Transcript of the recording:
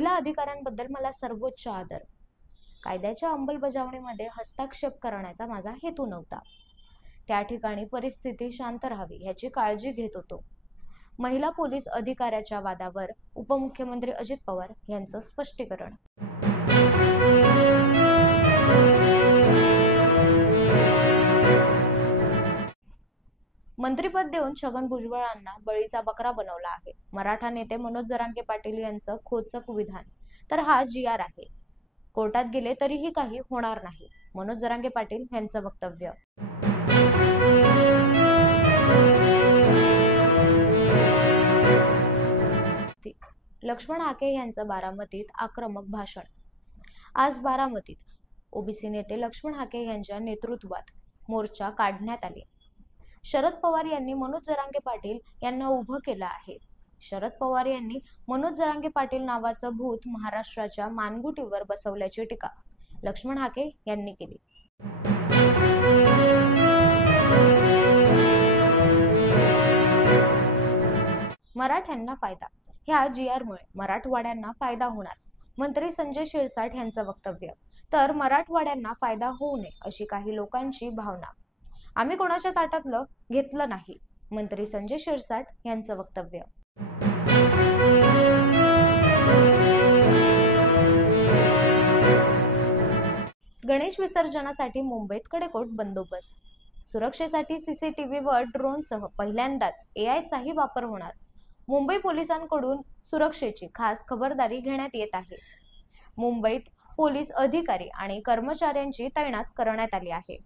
महिला अधिकाऱ्यांबद्दल मला सर्वोच्च आदर. कायद्याच्या अंमलबजावणीमध्ये हस्तक्षेप करण्याचा माझा हेतू नव्हता. त्या ठिकाणी परिस्थिती शांत राहावी याची काळजी घेत होतो. महिला पोलीस अधिकाऱ्याच्या वादावर उपमुख्यमंत्री अजित पवार यांचं स्पष्टीकरण. मंत्रिपद देऊन छगन भुजबळांना बळीचा बकरा बनवला आहे. मराठा नेते मनोज जरांगे पाटील यांचं खोचक विधान. तर हा GR आहे. कोर्टात गेले तरीही काही होणार नाही. मनोज जरांगे पाटील यांचं वक्तव्य. लक्ष्मण हाके यांचं बारामतीत आक्रमक भाषण. आज बारामतीत ओबीसी नेते लक्ष्मण हाके यांच्या नेतृत्वात मोर्चा काढण्यात आले. शरद पवार यांनी मनोज जरांगे पाटील यांना उभं केलं आहे. शरद पवार यांनी मनोज जरांगे पाटील नावाचं भूत महाराष्ट्राच्या मानगुटीवर बसवल्याची टीका लक्ष्मण हाके यांनी केली. मराठ्यांना फायदा. ह्या GR मुळे मराठवाड्यांना फायदा होणार. मंत्री संजय शिरसाट यांचं वक्तव्य. तर मराठवाड्यांना फायदा होऊ नये अशी काही लोकांची भावना. आम्ही कोणाच्या ताटातलं घेतलं नाही. मंत्री संजय शिरसाट यांचं वक्तव्य. गणेश विसर्जनासाठी मुंबईत कडेकोट बंदोबस्त. सुरक्षेसाठी CCTV व ड्रोनसह पहिल्यांदाच AI चाही वापर होणार. मुंबई पोलिसांकडून सुरक्षेची खास खबरदारी घेण्यात येत आहे. मुंबईत पोलीस अधिकारी आणि कर्मचाऱ्यांची तैनात करण्यात आली आहे.